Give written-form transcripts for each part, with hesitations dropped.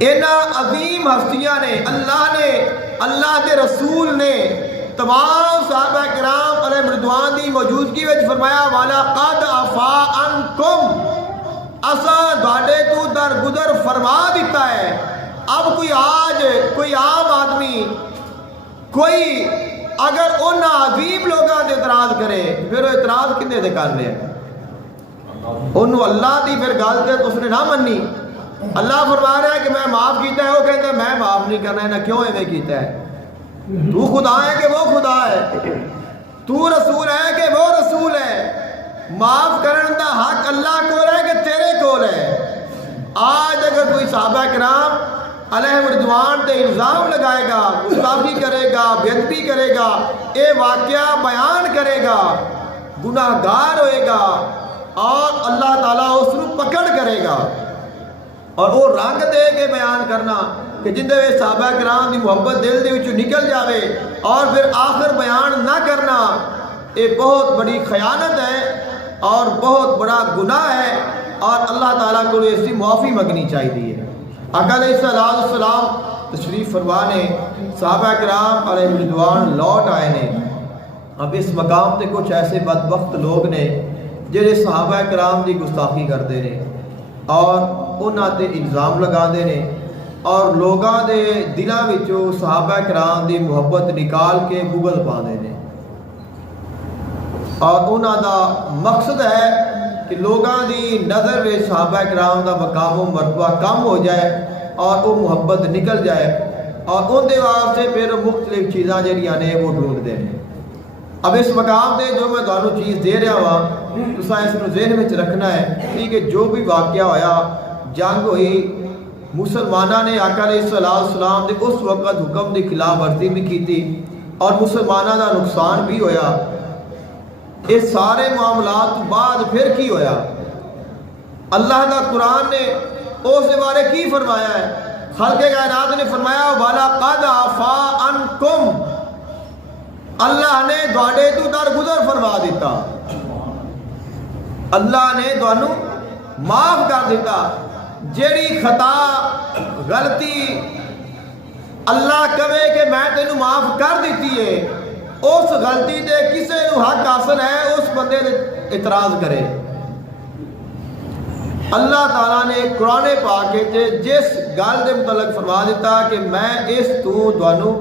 انہاں عظیم ہستیاں نے اللہ کے رسول نے تمام صحابہ کرام علیہ رضوان دی موجودگی وچ فرمایا وَلَقَدْ عَفَا عَنْكُمْ اساں تواڈے تو درگزر فرما دیتا ہے۔ اب کوئی عام آدمی کوئی اگر ان عظیم لوگوں سے اعتراض کرے پھر وہ اعتراض کنے سے کر رہے ہیں؟ انہوں اللہ دی پھر گل تے اس نے نہ منی۔ اللہ فرما رہا ہے کہ میں معاف کیتا ہے، وہ کہتا ہے میں معاف نہیں کرنا ہے، نہ کیوں ایویں کیتا ہے؟ تو خدا ہے کہ وہ خدا ہے؟ تو رسول ہے کہ وہ رسول ہے؟ معاف کرن دا حق اللہ کو ہے کہ تیرے کو ہے؟ آج اگر کوئی صحابہ کرام علیہ رضوان تے الزام لگائے گا، گستاخی کرے گا، بے ادبی کرے گا، اے واقعہ بیان کرے گا، گناہ گار ہوئے گا اور اللہ تعالیٰ اس کو پکڑ کرے گا اور وہ رنگ دے کے بیان کرنا کہ جن دے صحابہ کرام دی محبت دل دے وچوں نکل جاوے اور پھر آخر بیان نہ کرنا، یہ بہت بڑی خیانت ہے اور بہت بڑا گناہ ہے اور اللہ تعالیٰ کو اس کی معافی مانگنی چاہیے۔ آقا علیہ السلام تشریف فرما نے، صحابہ کرام علیہ رضوان لوٹ آئے نے۔ اب اس مقام تے کچھ ایسے بدبخت لوگ نے جڑے صحابہ کرام دی گستاخی کرتے ہیں اور انہاں تے الزام لگاندے نے اور لوگاں دے دلاں وچوں صحابہ کرام دی محبت نکال کے بغض پاندے نے اور انہاں دا مقصد ہے کہ لوگاں دی نظر میں صحابہ کرام دا مقام و مرتبہ کم ہو جائے اور وہ محبت نکل جائے اور ان دے واسطے پھر مختلف چیزاں جڑیاں نے وہ ڈھونڈ دے۔ اب اس مقام تے جو میں تانوں چیز دے رہا ہوں تساں اس نوں ذہن وچ رکھنا ہے کہ جو بھی واقعہ ہویا، جنگ ہوئی، مسلمانوں نے آقا علیہ السلام دے اس وقت حکم دی خلاف ورزی بھی کی اور مسلمانوں دا نقصان بھی ہویا۔ اس سارے معاملات تو بعد پھر کی ہویا؟ اللہ دا قرآن نے اس بارے کی فرمایا ہے؟ خالق کائنات نے فرمایا وَلَقَدْ عَفَا عَنْكُمْ، اللہ نے تواڈے تو درگزر فرما دیتا، اللہ نے تانوں معاف کر دیتا۔ جیڑی خطا غلطی اللہ کہے کہ میں تینوں معاف کر دیتی ہے، اس غلطی تے کسے نو حق حاصل ہے اس بندے نے اعتراض کرے۔ اللہ تعالیٰ نے قرآن پاک تے جس گل دے متعلق فرما دیتا کہ میں اس تو تانوں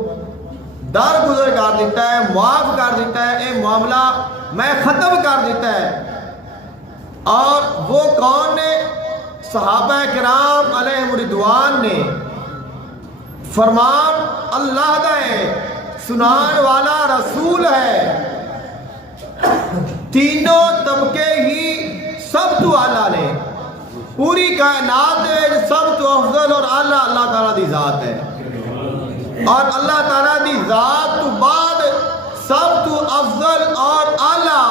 درگزر کر دیتا ہے، معاف کر دیتا ہے، اے معاملہ میں ختم کر دیتا ہے۔ اور وہ کون نے؟ صحابہ کرام علیہ رضوان نے۔ فرمان اللہ دا ہے، سنان والا رسول ہے، تینوں طبقے ہی سب تو اعلیٰ نے، پوری کائنات میں سب تو افضل اور اعلیٰ اللہ تعالیٰ دی ذات ہے اور اللہ تعالیٰ دی ذات تو بعد سب تو افضل اور اعلیٰ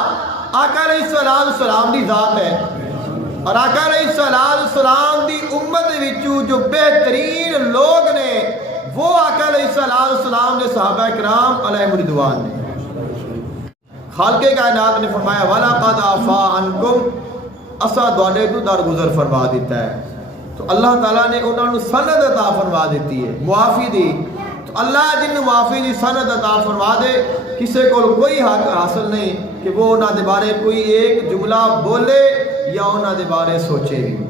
آقا علیہ السلام دی ذات ہے اور آقا علیہ السلام دی امت وچوں جو بہترین لوگ نے وہ آقا علیہ السلام نے صحابہ کرام علیہ رضوان نے۔ خالق کائنات نے فرمایا وَلَقَدْ عَفَا عَنْكُمْ، اسا تواڈے تو درگزر فرما دیتا ہے۔ تو اللہ تعالیٰ نے انہوں نے سند عطا فرما دیتی ہے، معافی دی۔ تو اللہ جن معافی دی سند عطا فرما دے، کسے کو کوئی حق حاصل نہیں کہ وہ انہاں دے بارے کوئی ایک جملہ بولے یا انہاں دے بارے سوچے بھی۔